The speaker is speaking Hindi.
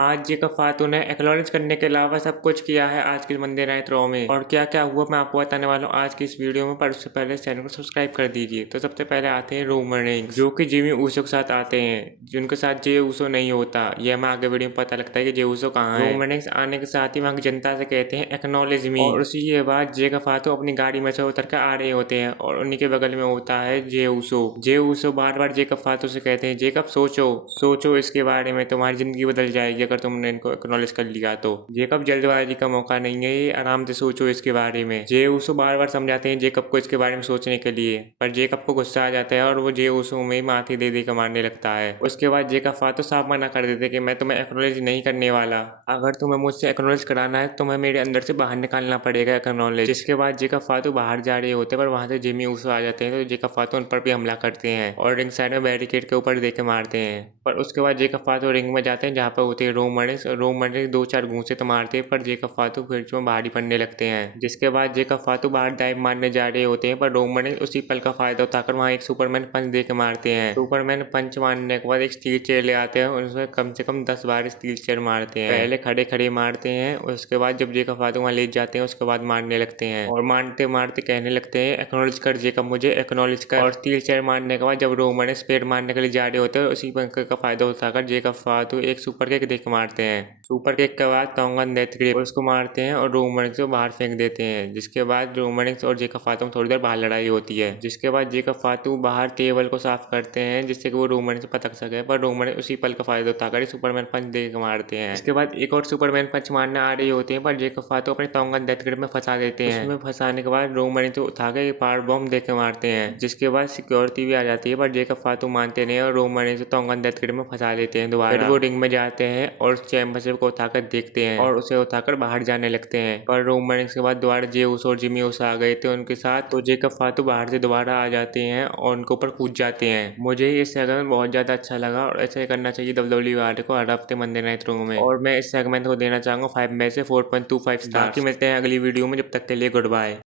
आज जेकब फातू ने एक्नॉलेज करने के अलावा सब कुछ किया है आज के मंडे नाइट रॉ में, और क्या क्या हुआ मैं आपको बताने वाला हूँ आज की इस वीडियो में। पर उससे पहले चैनल को सब्सक्राइब कर दीजिए। तो सबसे पहले आते हैं रोमन रेंस, जो कि जिमी ऊसो के साथ आते हैं, जिनके साथ जे ऊसो नहीं होता। यह हमें आगे वीडियो में पता लगता है कि जे ऊसो कहाँ है। रोमन रेंस आने के साथ ही वहाँ की जनता से कहते हैं एक्नॉलेज मी, और उसी के बाद जेकब फातू अपनी गाड़ी में से उतर कर आ रहे होते हैं, और उन्हीं के बगल में होता है जे ऊसो। जे ऊसो बार बार जेकब फातू से कहते हैं, जेकब सोचो सोचो इसके बारे में, तुम्हारी जिंदगी बदल जाएगी अगर तुमने इनको एक्नॉलेज कर लिया तो। जेकब जल्दबाजी का मौका नहीं है, ये आराम से सोचो इसके बारे में। जे ऊसो बार बार समझाते हैं जेकब को इसके बारे में सोचने के लिए, पर जेकब को गुस्सा आ जाता है और वो जे ऊसो में माथे दे दे कर मारने लगता है। उसके बाद जेकब फातू साफ मना कर देते कि मैं तुम्हें एक्नॉलेज नहीं करने वाला। अगर तुम्हें मुझसे एक्नॉलेज कराना है तो तुम्हें मेरे अंदर से बाहर निकालना पड़ेगा एक्नॉलेज। जिसके बाद जेकब फातू बाहर जा रहे होते हैं, पर वहां से जिमी ऊसो आ जाते हैं, तो जेकब फातू उन पर भी हमला करते हैं और रिंग साइड में बैरिकेड के ऊपर देके मारते हैं। पर उसके बाद जेकब फातू रिंग में जाते हैं जहाँ पर होते हैं रोमन दो चार घूंसे तो मारते हैं, पर जेकब फातू फिर में भारी पड़ने लगते हैं। जिसके बाद जेकब फातू बाहर डाइव मारने जा रहे होते हैं, पर रोमन उसी पल का फायदा उठाकर वहाँ एक सुपरमैन पंच दे के मारते हैं। सुपरमैन पंच मारने के बाद एक स्टील चेयर ले आते हैं, उसमें कम से कम 10 बार स्टील चेयर मारते हैं। पहले खड़े खड़े मारते हैं, उसके बाद जब जेकब फातू वहाँ ले जाते हैं उसके बाद मारने लगते हैं, और मारते मारते कहने लगते हैं एक्नॉलेज कर जेकब, मुझे एक्नॉलेज कर। और स्टील चेयर मारने के बाद जब रोमन स्पेड मारने के लिए जा रहे होते हैं, उसी पंख का फायदा उठाकर जेकब फातू एक सुपर किक देख मारते हैं। सुपर किक के बाद टोंगन डेथ ग्रिप उसको मारते हैं और रोमन को बाहर फेंक देते हैं। जिसके बाद रोमन और जेकब फातू में थोड़ी देर बाहर लड़ाई होती है। जिसके बाद जेकब फातू बाहर टेबल को साफ करते हैं जिससे कि वो रोमन से पटक सके, पर रोमन उसी पल का फायदा उठाकर सुपरमैन पंच दे के मारते हैं। इसके बाद एक और सुपरमैन पंच मारने आ रही होती है, पर जेकब फातू अपने टोंगन डेथ ग्रिप में फंसा देते हैं। उसमें फंसाने के बाद रोमन को उठा के पावर बॉम्ब दे के मारते हैं। जिसके बाद सिक्योरिटी भी आ जाती है, पर जेकब फातू मानते नहीं और रोमन से टोंगन डेथ ग्रिप में फंसा लेते हैं दोबारा। फिर वो रिंग में जाते हैं और चैंबर को उठाकर देखते हैं और उसे उठाकर बाहर जाने लगते हैं। पर रोमन के बाद दोबारा जे ऊसो और जिमी ऊसो आ गए थे उनके साथ, तो जेकब फातू बाहर से दोबारा आ जाते हैं और उनके ऊपर कूद जाते हैं। मुझे ये सेगमेंट बहुत ज्यादा अच्छा लगा और ऐसा ही करना चाहिए WWE वाले को हर हफ्ते मंडे नाइट रॉ में, और मैं इस सेगमेंट को देना चाहूंगा 5 में से 4.25 स्टार। बाकी मिलते हैं अगली वीडियो में, जब तक के लिए गुड बाय।